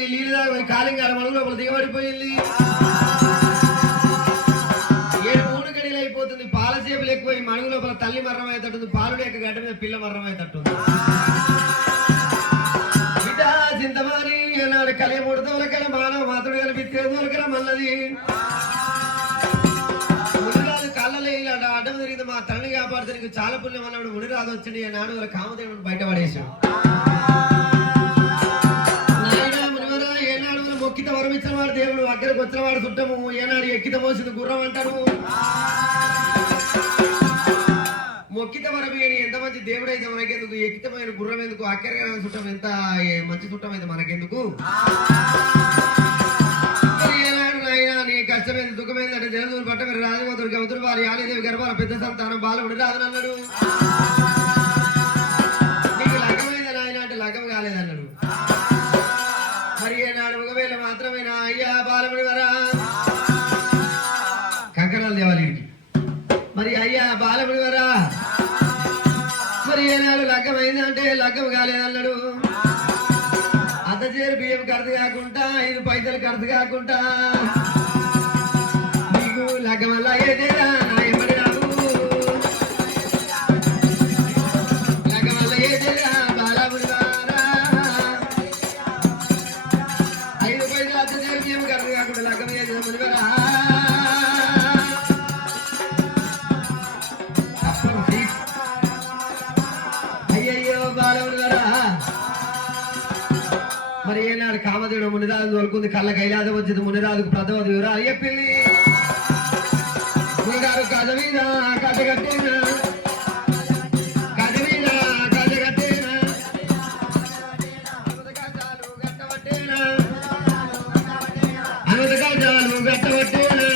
అయిపోయింది నీళ్ళు తాగి కాలింగాడ మడుగు లోపల దిగబడిపోయింది 7 గడియలు అయిపోతుంది పాల చేపలు ఎక్కువ మడుగు లోపల తల్లి మరణం అయ్యేటట్టుంది పాలు లేక గడ్డ మీద పిల్ల మరణం అయ్యేటట్టుంది బిడ్డ చింతమాని నాడు కలియ ముడతవరకల మానవ మాతృడు కనిపించేది వరకల మల్లది మునిరాజు కళ్ళలో ఇలా అడ్డం తిరిగింది మా తల్లిని కాపాడుతానికి చాలా పుణ్యం అన్నప్పుడు మునిరాజు వచ్చింది నాడు వాళ్ళ కామదేవుడు బయటపడేశాడు మొక్కిత వరమిచ్చిన వాడు దేవుడు అక్కడికి వచ్చిన వాడు చుట్టము ఏనాడు ఎక్కిత మోసింది గుర్రం అంటాడు మొక్కిత వరమి అని ఎంత మంచి దేవుడు అయితే మనకెందుకు ఎక్కితమైన గుర్రం ఎందుకు అక్కడికి చుట్టం ఎంత మంచి చుట్టం అయితే మనకెందుకు ఏనాడు నాయన నీ కష్టమైంది దుఃఖమైంది అంటే జనదూరు పట్ట మీరు రాజమోతుడికి అవతుడు వారి ఆలయదేవి గర్భాల పెద్ద సంతానం బాలముడి రాదనన్నాడు నీకు లగ్గమైంది నాయన అంటే లగ్గం కాలేదన్నాడు మరి ఏనాడు ఒకవేళ మాత్రమేనా అయ్యా బాలముడి వరా కంకణాలు దేవాలి మరి అయ్యా బాలముడి వరా మరి ఏనాడు లగ్గమైంది అంటే లగ్గం కాలేదన్నాడు అర్ధ చేరు బియ్యం ఖర్చు కాకుండా 5 పైసలు ఖర్చు కాకుండా నీకు లగ్గం వల్ల ఏదేరా నాయమడి రావు లగ్గం వల్ల ఏదేరా బాలముడి వారా 5 పైసలు అర్ధ చేరు బియ్యం ఖర్చు కాకుండా లగ్గం ఏదేరా మునివరా మరి ఏనాడు కామదేవుడు మునిరాజు తోలుకుంది కళ్ళ కైలాసం వచ్చింది మునిరాజుకు ప్రథమ వివరాలు చెప్పింది మునిగారు కథ మీద కథ కట్టేనా కథ మీద కథ కట్టేనా గట్టబట్టేనా అమృత కాజాలు గట్టబట్టేనా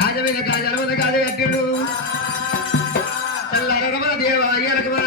కాజ మీద కాజాల మీద కాజ కట్టాడు చల్లరగమా దేవ అయ్యరగమా